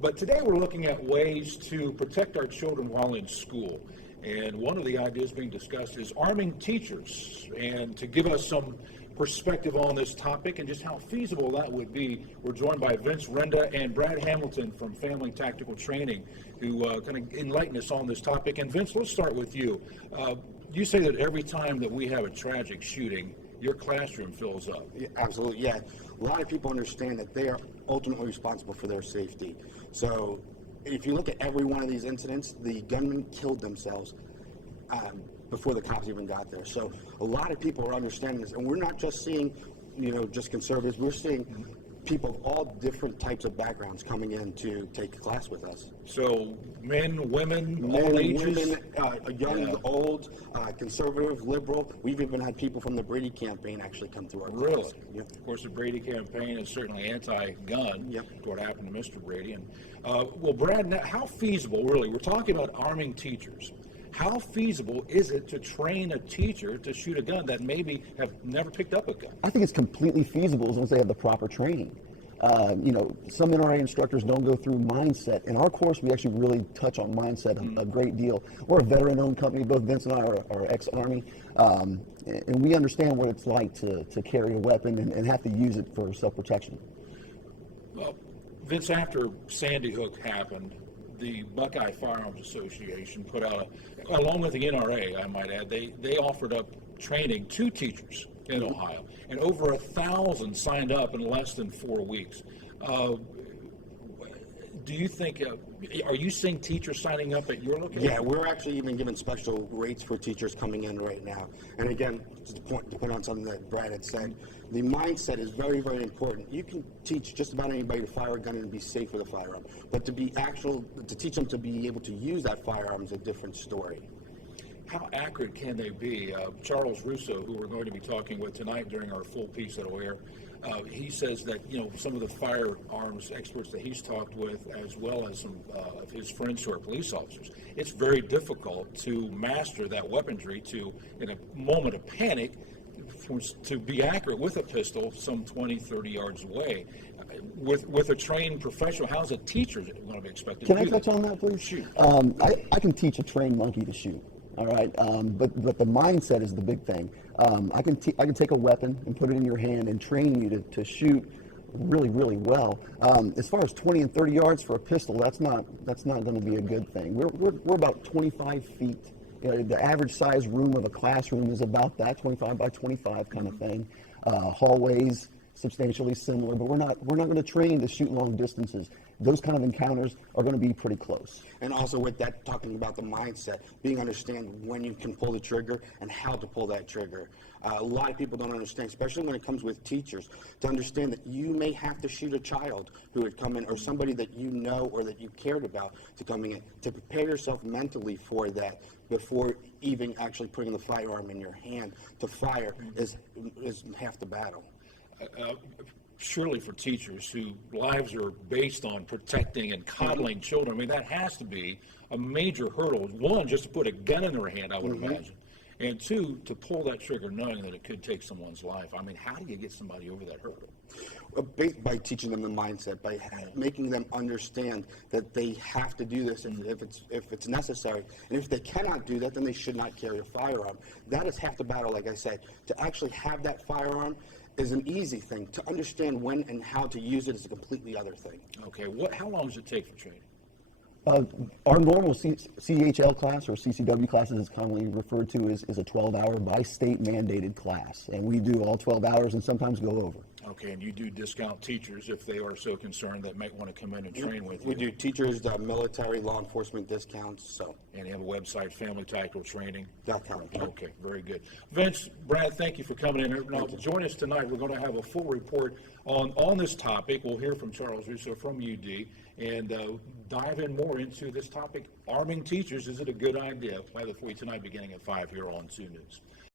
But today we're looking at ways to protect our children while in school. And one of the ideas being discussed is arming teachers. And to give us some perspective on this topic and just how feasible that would be, we're joined by Vince Renda and Brad Hamilton from Family Tactical Training, who kind of enlighten us on this topic. And Vince, let's start with you. You say that every time that we have a tragic shooting, your classroom fills up. Yeah, absolutely, yeah. A lot of people understand that they are ultimately responsible for their safety. So if you look at every one of these incidents, the gunmen killed themselves before the cops even got there. So a lot of people are understanding this, and we're not just seeing, just conservatives. We're seeing people of all different types of backgrounds coming in to take a class with us. So men, women, all ages? Women, young, old, conservative, liberal. We've even had people from the Brady campaign actually come through our class. Really? Yep. Of course, the Brady campaign is certainly anti-gun. Yep. What happened to Mr. Brady. And well, Brad, now, how feasible, really, we're talking about arming teachers. How feasible is it to train a teacher to shoot a gun that maybe have never picked up a gun? I think it's completely feasible as long as they have the proper training. Some NRA instructors don't go through mindset. In our course, we actually really touch on mindset a great deal. We're a veteran-owned company. Both Vince and I are ex-Army, and we understand what it's like to carry a weapon and have to use it for self-protection. Well, Vince, after Sandy Hook happened, the Buckeye Firearms Association put out, along with the NRA, I might add, they offered up training to teachers in Ohio, and over 1,000 signed up in less than 4 weeks. Do you think, are you seeing teachers signing up at your location? Yeah, we're actually even giving special rates for teachers coming in right now. And again, just to point on something that Brad had said, the mindset is very, very important. You can teach just about anybody to fire a gun and be safe with a firearm, but to teach them to be able to use that firearm is a different story. How accurate can they be? Charles Russo, who we're going to be talking with tonight during our full piece that'll air, he says that some of the firearms experts that he's talked with, as well as some of his friends who are police officers, it's very difficult to master that weaponry to, in a moment of panic, to be accurate with a pistol some 20, 30 yards away. With a trained professional, how's a teacher going to be expected to do that? Can I touch on that, please? Shoot. I can teach a trained monkey to shoot. All right, but the mindset is the big thing. I can take a weapon and put it in your hand and train you to shoot really, really well. As far as 20 and 30 yards for a pistol, that's not going to be a good thing. We're about 25 feet. The average size room of a classroom is about that, 25 by 25 kind of thing. Hallways substantially similar, but we're not going to train to shoot long distances. Those kind of encounters are going to be pretty close. And also with that, talking about the mindset, being understand when you can pull the trigger and how to pull that trigger. A lot of people don't understand, especially when it comes with teachers, to understand that you may have to shoot a child who would come in, or somebody that you know or that you cared about to coming in, to prepare yourself mentally for that before even actually putting the firearm in your hand to fire is half the battle. Surely for teachers whose lives are based on protecting and coddling children, I mean, that has to be a major hurdle. One, just to put a gun in their hand, I would imagine. And two, to pull that trigger knowing that it could take someone's life. I mean, how do you get somebody over that hurdle? By teaching them the mindset, by making them understand that they have to do this if it's necessary. And if they cannot do that, then they should not carry a firearm. That is half the battle, like I said. To actually have that firearm is an easy thing. To understand when and how to use it is a completely other thing. Okay, how long does it take for training? Our normal CHL class, or CCW class as it's commonly referred to, is a 12-hour by state mandated class. And we do all 12 hours and sometimes go over. Okay, and you do discount teachers if they are so concerned that might want to come in and train with you. We do teachers, military, law enforcement discounts. And you have a website, FamilyTacticalTraining.com. Okay, very good. Vince, Brad, thank you for coming in. Now, join us tonight. We're going to have a full report on this topic. We'll hear from Charles Russo from UD and dive in more into this topic. Arming teachers, is it a good idea? Play that for you tonight beginning at 5 here on 2 News.